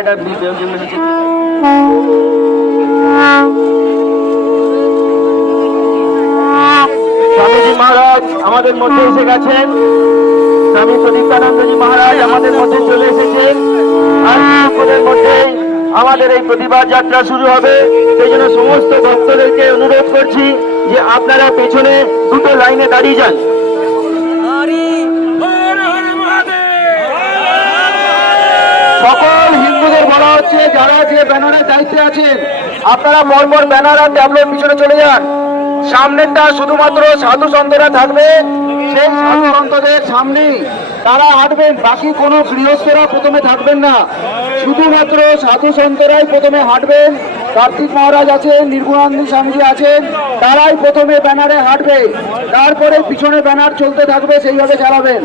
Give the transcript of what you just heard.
এটা স্বামীজি মহারাজ আমাদের মধ্যে এসে গেছেন। স্বামী সদীপ্তানন্দজি মহারাজ আমাদের মধ্যে চলে এসেছেন। আর কিছুক্ষণের মধ্যে আমাদের এই প্রতিবাদ যাত্রা শুরু হবে। সেই জন্য সমস্ত ভক্তদেরকে অনুরোধ করছি যে আপনারা পেছনে দুটো লাইনে দাঁড়িয়ে যান। সকল হিন্দুদের বলা হচ্ছে যারা যে ব্যানারের দায়িত্বে আছেন আপনারা পরপর ব্যানার আর ট্যাবলেট পিছনে চলে যান। সামনেরটা শুধুমাত্র সাধু সন্তরা থাকবে, সেই সাধু সন্তদের সামনেই তারা হাঁটবেন, বাকি কোনো গৃহস্থরা প্রথমে থাকবেন না, শুধুমাত্র সাধু সন্তরাই প্রথমে হাঁটবেন। কার্তিক মহারাজ আছেন, নির্গুণানন্দ স্বামীজি আছেন, তারাই প্রথমে ব্যানারে হাঁটবে, তারপরে পিছনে ব্যানার চলতে থাকবে, সেইভাবে চালাবেন।